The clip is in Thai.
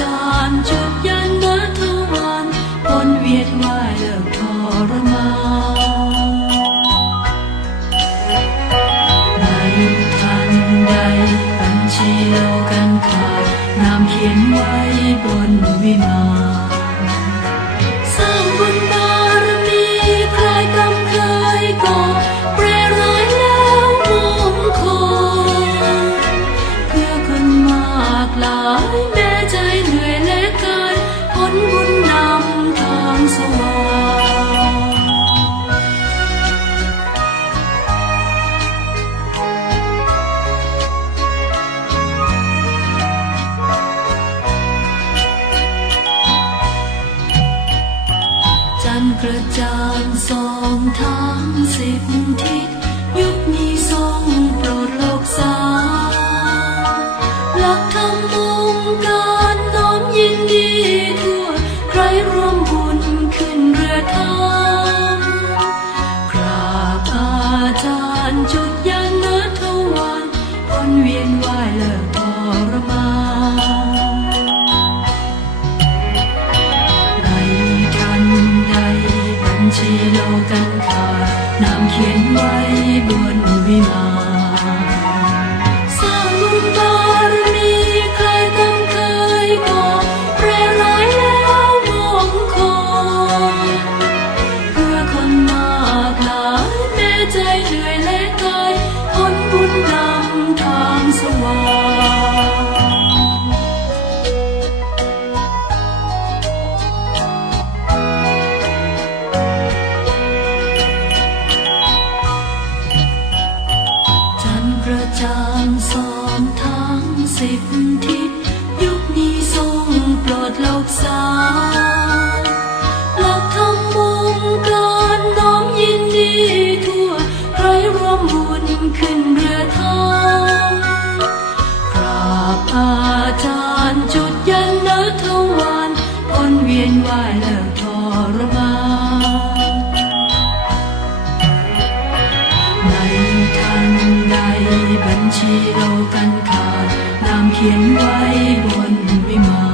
จารย์จุดยันนะทวันวนเวียนว่ายเลิกทรมานในทันใดบัญชีโลกันขาดนามเขียนไว้บนวิมานสร้างบุญบารมีคลายกรรมเคยก่อแปรร้ายแล้วมงคลเพื่อคนมากหลายแม้ใจเหนื่อยและกายผลบุญนำทางสว่างจันทร์กระจ่างส่องทั้ง10 ทิศยุคนี้ทรงโปรดโลกสามหลักธรรมมุ่งการน้อมยินดีทั่วใครร่วมบุญขึ้นเรือธรรมกราบอาจารย์จุดยันนะทวันวนเวียนว่ายเลิกทรมานในทันใดบัญชีโลกันขาดนามเขียนไว้บนวิมานสร้างบุญบารมีใครกรรมเคยก่อแปรร้ายแล้วมงคลเพื่อคนมากหลายแม้ใจเหนื่อยและกายผลบุญนำทางสว่างจันทร์กระจ่างส่องทั้ง10 ทิศยุคนี้ทรงโปรดโลกสามหลักธรรมมุ่งการน้อมยินดีทั่วใครร่วมบุญขึ้นเรือธรรมกราบอาจารย์จุดยันนะทวันวนเวียนว่ายเลิกทรมานในทันใดบัญชีโลกันขาดนามเขียนไว้บนวิมาน